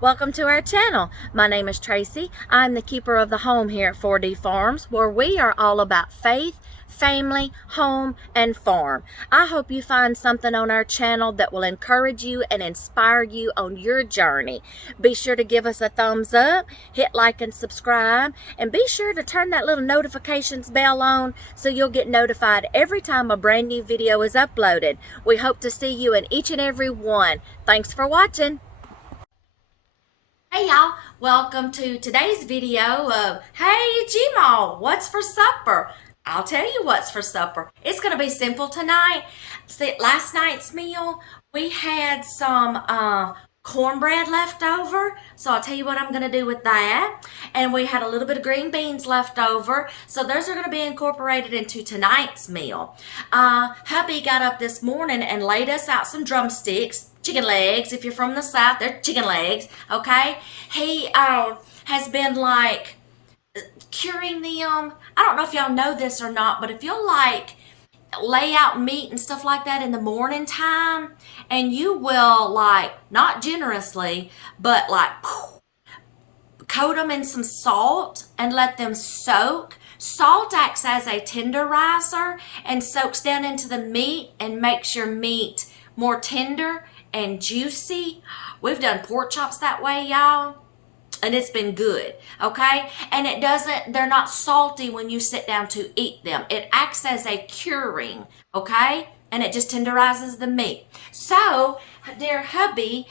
Welcome to our channel. My name is Tracy. I'm the keeper of the home here at 4D Farms, where we are all about faith, family, home, and farm. I hope you find something on our channel that will encourage you and inspire you on your journey. Be sure to give us a thumbs up, hit like and subscribe, and be sure to turn that little notifications bell on so you'll get notified every time a brand new video is uploaded. We hope to see you in each and every one. Thanks for watching. Hey y'all, welcome to today's video of, hey G-Maw, what's for supper? I'll tell you what's for supper. It's going to be simple tonight. See, last night's meal, we had some cornbread left over. So I'll tell you what I'm going to do with that. And we had a little bit of green beans left over. So those are going to be incorporated into tonight's meal. Hubby got up this morning and laid us out some drumsticks. Chicken legs. If you're from the South, they're chicken legs. Okay? He has been like curing them. I don't know if y'all know this or not, but if you'll like lay out meat and stuff like that in the morning time, and you will like, not generously, but like coat them in some salt and let them soak. Salt acts as a tenderizer and soaks down into the meat and makes your meat more tender and juicy. We've done pork chops that way, y'all, and it's been good, okay? And they're not salty when you sit down to eat them. It acts as a curing, okay? And it just tenderizes the meat. So, dear hubby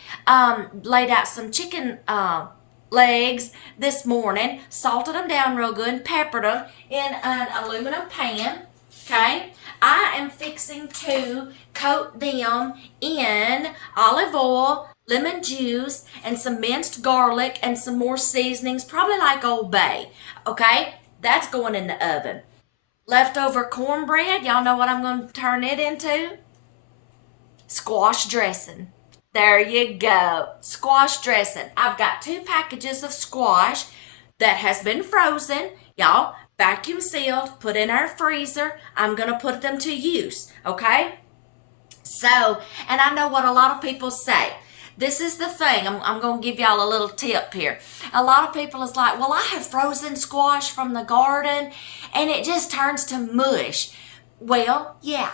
laid out some chicken legs this morning, salted them down real good, and peppered them in an aluminum pan. Okay, I am fixing to coat them in olive oil, lemon juice, and some minced garlic and some more seasonings, probably like Old Bay. Okay, that's going in the oven. Leftover cornbread, y'all know what I'm going to turn it into? Squash dressing. There you go, squash dressing. I've got 2 packages of squash that has been frozen, y'all. Vacuum sealed, put in our freezer. I'm going to put them to use, okay? So, and I know what a lot of people say. This is the thing. I'm going to give y'all a little tip here. A lot of people is like, well, I have frozen squash from the garden and it just turns to mush. Well, yeah.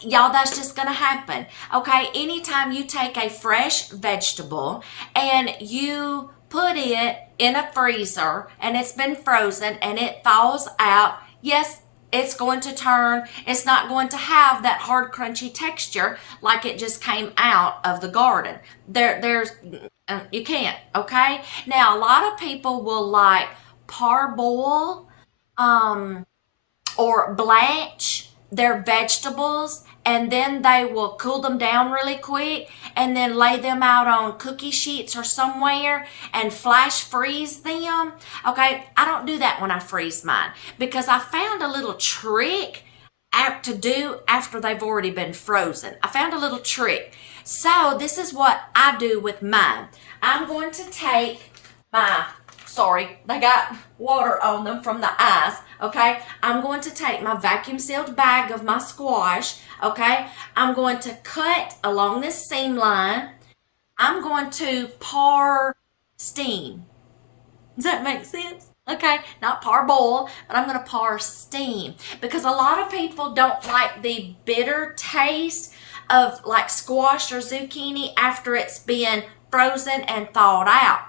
Y'all, that's just going to happen, okay? Anytime you take a fresh vegetable and you put it in a freezer and it's been frozen and it thaws out, yes, it's going to turn. It's not going to have that hard, crunchy texture like it just came out of the garden. You can't, okay? Now, a lot of people will like parboil or blanch their vegetables, and then they will cool them down really quick and then lay them out on cookie sheets or somewhere and flash freeze them. Okay, I don't do that when I freeze mine because I found a little trick to do after they've already been frozen. I found a little trick. So this is what I do with mine. I'm going to take my, sorry, they got water on them from the ice, okay? I'm going to take my vacuum sealed bag of my squash, okay? I'm going to cut along this seam line. I'm going to par steam. Does that make sense? Okay, not parboil, but I'm going to par steam because a lot of people don't like the bitter taste of like squash or zucchini after it's been frozen and thawed out.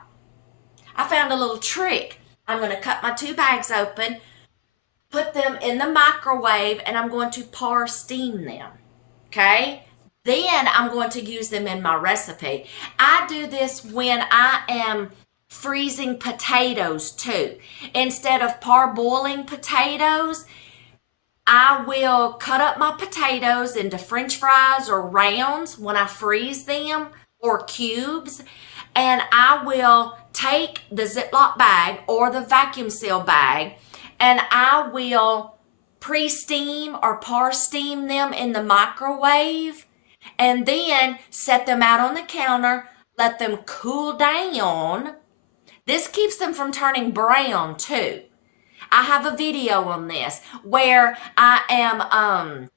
I found a little trick. I'm going to cut my 2 bags open, put them in the microwave, and I'm going to par steam them. Okay? Then I'm going to use them in my recipe. I do this when I am freezing potatoes too. Instead of parboiling potatoes, I will cut up my potatoes into French fries or rounds when I freeze them, or cubes, and I will take the Ziploc bag or the vacuum seal bag and I will pre-steam or par steam them in the microwave and then set them out on the counter, let them cool down. This keeps them from turning brown too. I have a video on this where I am,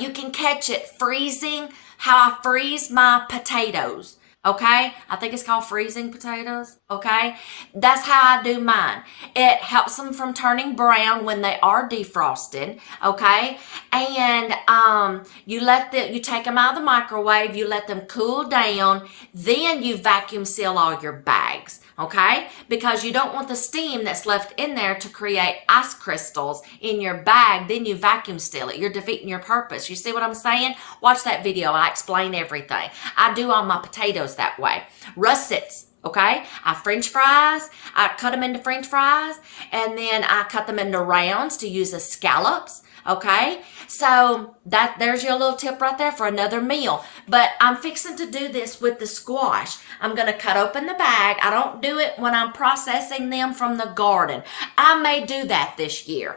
you can catch it freezing, how I freeze my potatoes. Okay, I think it's called freezing potatoes. Okay, that's how I do mine. It helps them from turning brown when they are defrosted. Okay, and you take them out of the microwave, you let them cool down, then you vacuum seal all your bags. Okay, because you don't want the steam that's left in there to create ice crystals in your bag. Then you vacuum seal it. You're defeating your purpose. You see what I'm saying? Watch that video. I explain everything. I do all my potatoes that way. Russets. Okay, I French fries. I cut them into French fries, and then I cut them into rounds to use as scallops. Okay, so there's your little tip right there for another meal. But I'm fixing to do this with the squash. I'm going to cut open the bag. I don't do it when I'm processing them from the garden. I may do that this year.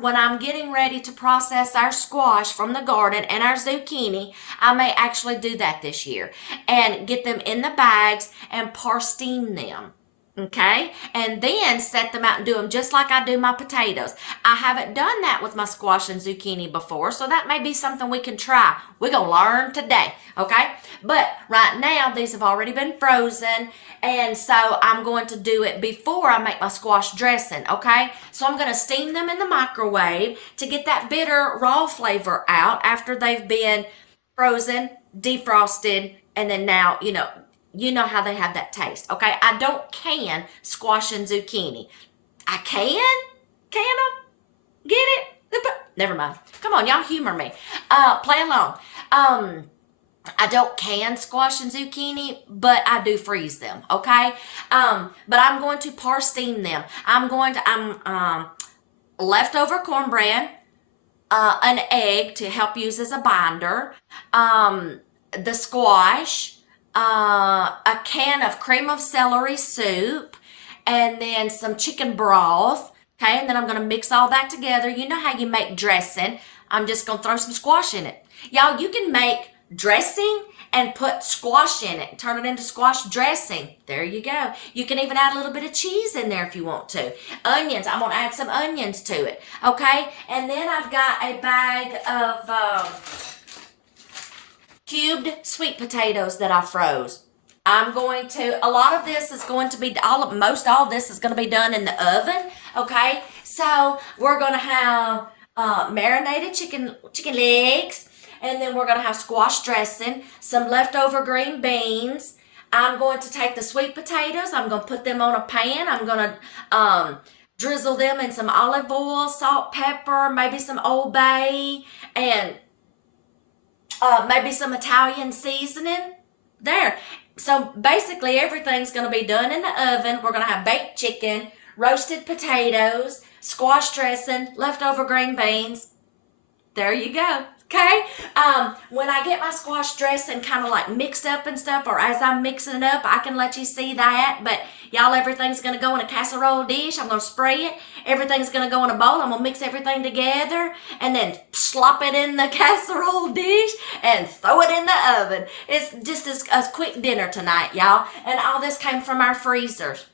When I'm getting ready to process our squash from the garden and our zucchini, I may actually do that this year and get them in the bags and par steam them. Okay, and then set them out and do them just like I do my potatoes. I haven't done that with my squash and zucchini before, so that may be something we can try. We're going to learn today, okay? But right now, these have already been frozen, and so I'm going to do it before I make my squash dressing, okay? So I'm going to steam them in the microwave to get that bitter raw flavor out after they've been frozen, defrosted, and then now, you know how they have that taste, okay? I don't can squash and zucchini. I can them? Get it? Never mind. Come on, y'all humor me. Play along. I don't can squash and zucchini, but I do freeze them, okay? But I'm going to par steam them. I'm leftover cornbread, an egg to help use as a binder, the squash, a can of cream of celery soup, and then some chicken broth. Okay, and then I'm going to mix all that together. You know how you make dressing. I'm just going to throw some squash in it. Y'all, you can make dressing and put squash in it and turn it into squash dressing. There you go. You can even add a little bit of cheese in there if you want to. Onions. I'm going to add some onions to it. Okay, and then I've got a bag of cubed sweet potatoes that I froze. A lot of this is going to be, most all this is going to be done in the oven, okay? So we're going to have marinated chicken legs, and then we're going to have squash dressing, some leftover green beans. I'm going to take the sweet potatoes, I'm going to put them on a pan, I'm going to drizzle them in some olive oil, salt, pepper, maybe some Old Bay, and maybe some Italian seasoning there. So basically everything's going to be done in the oven. We're going to have baked chicken, roasted potatoes, squash dressing, leftover green beans. There you go. Okay? When I get my squash dressing kind of like mixed up and stuff, or as I'm mixing it up, I can let you see that. But y'all, everything's going to go in a casserole dish. I'm going to spray it. Everything's going to go in a bowl. I'm going to mix everything together and then slop it in the casserole dish and throw it in the oven. It's just a quick dinner tonight, y'all. And all this came from our freezers.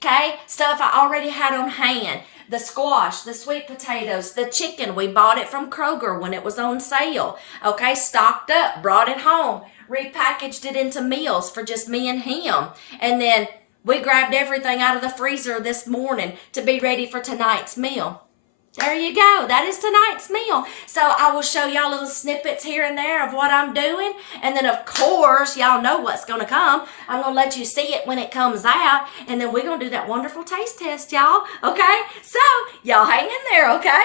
Okay? Stuff I already had on hand. The squash, the sweet potatoes, the chicken. We bought it from Kroger when it was on sale. Okay, stocked up, brought it home, repackaged it into meals for just me and him. And then we grabbed everything out of the freezer this morning to be ready for tonight's meal. There you go. That is tonight's meal. So I will show y'all little snippets here and there of what I'm doing. And then, of course, y'all know what's going to come. I'm going to let you see it when it comes out. And then we're going to do that wonderful taste test, y'all. Okay? So, y'all hang in there, okay?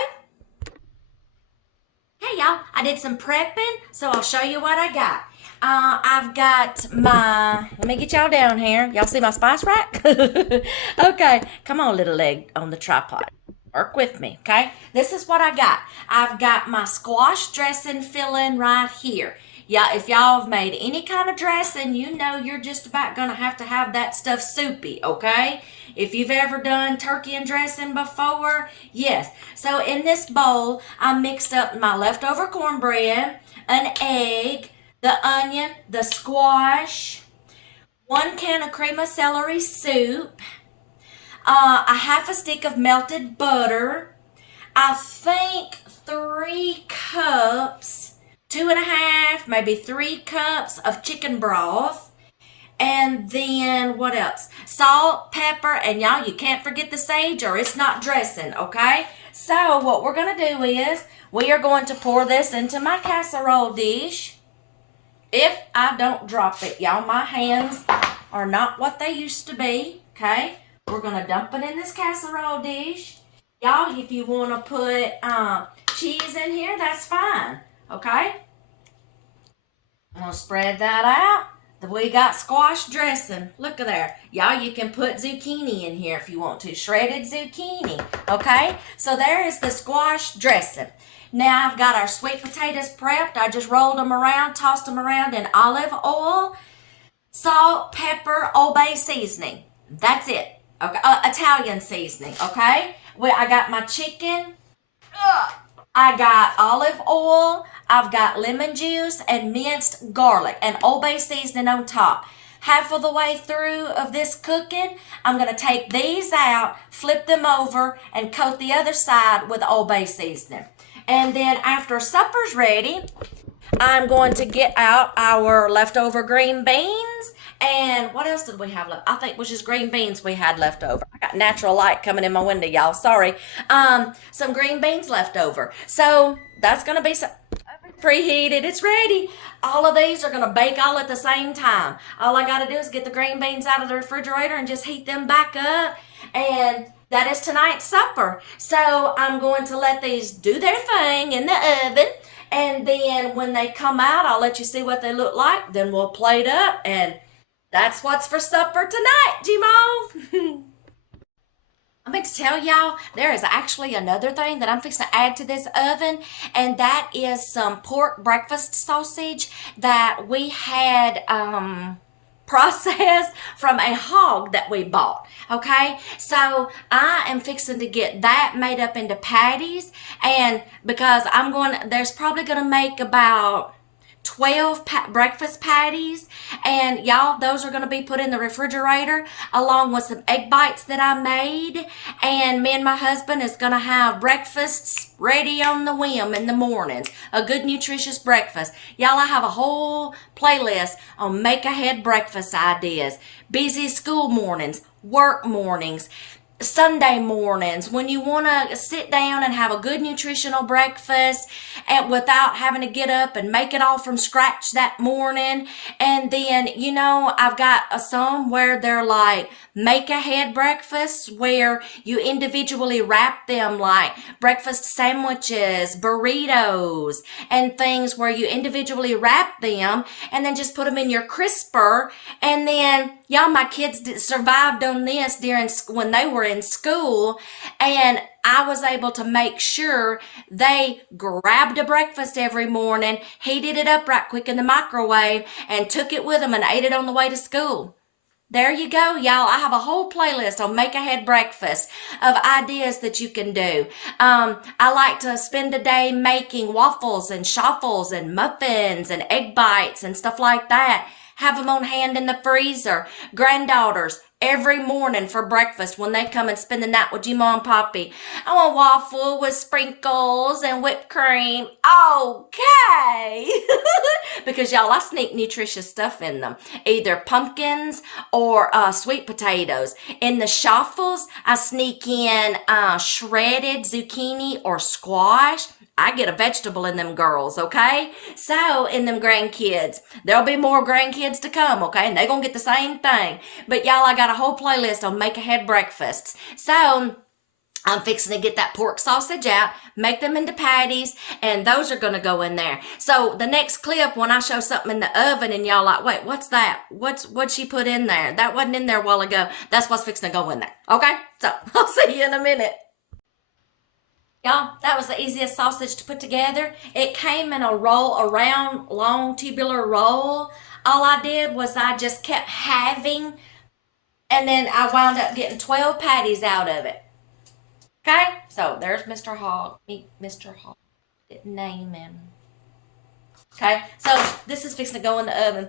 Hey, y'all. I did some prepping, so I'll show you what I got. I've got let me get y'all down here. Y'all see my spice rack? Okay. Come on, little leg on the tripod. Work with me, okay? This is what I got. I've got my squash dressing filling right here. Yeah, if y'all have made any kind of dressing, you know you're just about going to have that stuff soupy, okay? If you've ever done turkey and dressing before, yes. So in this bowl, I mixed up my leftover cornbread, an egg, the onion, the squash, 1 can of cream of celery soup, a half a stick of melted butter, I think 3 cups, 2.5, maybe 3 cups of chicken broth, And then what else? Salt, pepper, and y'all, you can't forget the sage or it's not dressing, okay? So what we're going to do is we are going to pour this into my casserole dish. If I don't drop it, y'all, my hands are not what they used to be, okay? We're going to dump it in this casserole dish. Y'all, if you want to put cheese in here, that's fine, okay? I'm going to spread that out. We got squash dressing. Look at there. Y'all, you can put zucchini in here if you want to. Shredded zucchini, okay? So there is the squash dressing. Now I've got our sweet potatoes prepped. I just rolled them around, tossed them around in olive oil, salt, pepper, Old Bay seasoning. That's it. Okay, Italian seasoning, okay? I got my chicken. I got olive oil. I've got lemon juice and minced garlic and Old Bay seasoning on top. Half of the way through of this cooking, I'm going to take these out, flip them over, and coat the other side with Old Bay seasoning. And then after supper's ready, I'm going to get out our leftover green beans. And what else did we have left? I think it was just green beans we had left over. I got natural light coming in my window, y'all. Sorry. Some green beans left over. So that's going to be preheated. It's ready. All of these are going to bake all at the same time. All I got to do is get the green beans out of the refrigerator and just heat them back up. And that is tonight's supper. So I'm going to let these do their thing in the oven. And then when they come out, I'll let you see what they look like. Then we'll plate up. And that's what's for supper tonight, G-Mo. I meant to tell y'all, there is actually another thing that I'm fixing to add to this oven, and that is some pork breakfast sausage that we had processed from a hog that we bought, okay? So I am fixing to get that made up into patties, and because there's probably going to make about 12 breakfast patties, and y'all, those are going to be put in the refrigerator along with some egg bites that I made. And me and my husband is going to have breakfasts ready on the whim in the mornings, a good nutritious breakfast. Y'all, I have a whole playlist on make ahead breakfast ideas, busy school mornings, work mornings, Sunday mornings, when you want to sit down and have a good nutritional breakfast and without having to get up and make it all from scratch that morning. And then, you know, I've got some where they're like make ahead breakfasts where you individually wrap them, like breakfast sandwiches, burritos, and things where you individually wrap them and then just put them in your crisper. And then, y'all, my kids survived on this when they were in school, and I was able to make sure they grabbed a breakfast every morning, heated it up right quick in the microwave, and took it with them and ate it on the way to school. There you go, y'all. I have a whole playlist on make ahead breakfast of ideas that you can do. I like to spend a day making waffles and shuffles and muffins and egg bites and stuff like that. Have them on hand in the freezer. Granddaughters, every morning for breakfast when they come and spend the night with G-Ma and Poppy, I want waffle with sprinkles and whipped cream. Okay. Because y'all, I sneak nutritious stuff in them. Either pumpkins or sweet potatoes. In the shuffles, I sneak in shredded zucchini or squash. I get a vegetable in them girls, okay? So, in them grandkids, there'll be more grandkids to come, okay? And they're going to get the same thing. But y'all, I got a whole playlist on make ahead breakfasts. So, I'm fixing to get that pork sausage out, make them into patties, and those are going to go in there. So, the next clip, when I show something in the oven and y'all like, wait, what's that? What'd she put in there? That wasn't in there a while ago. That's what's fixing to go in there, okay? So, I'll see you in a minute. Y'all, that was the easiest sausage to put together. It came in a round, long tubular roll. All I did was I just kept having, and then I wound up getting 12 patties out of it. Okay? So, there's Mr. Hog. Meet Mr. Hog. Didn't name him. Okay? So, this is fixing to go in the oven.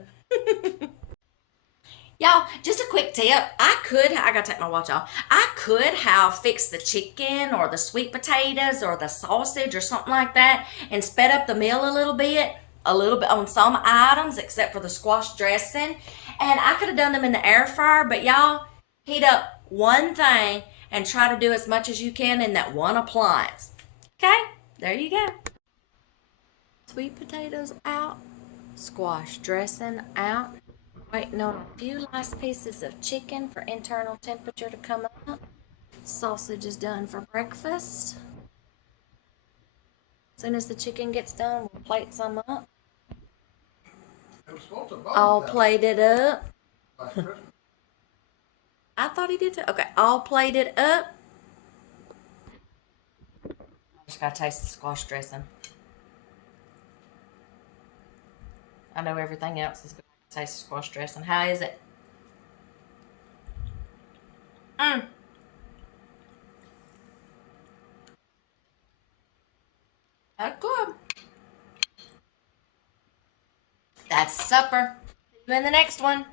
Y'all, just a quick tip. I gotta take my watch off. I could have fixed the chicken or the sweet potatoes or the sausage or something like that and sped up the meal a little bit. a little bit on some items except for the squash dressing. And I could have done them in the air fryer, but y'all heat up one thing and try to do as much as you can in that one appliance. Okay, there you go. Sweet potatoes out, squash dressing out. Waiting on a few last pieces of chicken for internal temperature to come up. Sausage is done for breakfast. As soon as the chicken gets done, we'll plate some up. All plated up. I thought he did too. Okay, all plated up. I just gotta taste the squash dressing. I know everything else is good. Taste the squash dressing. How is it? That's good. That's supper. See you in the next one.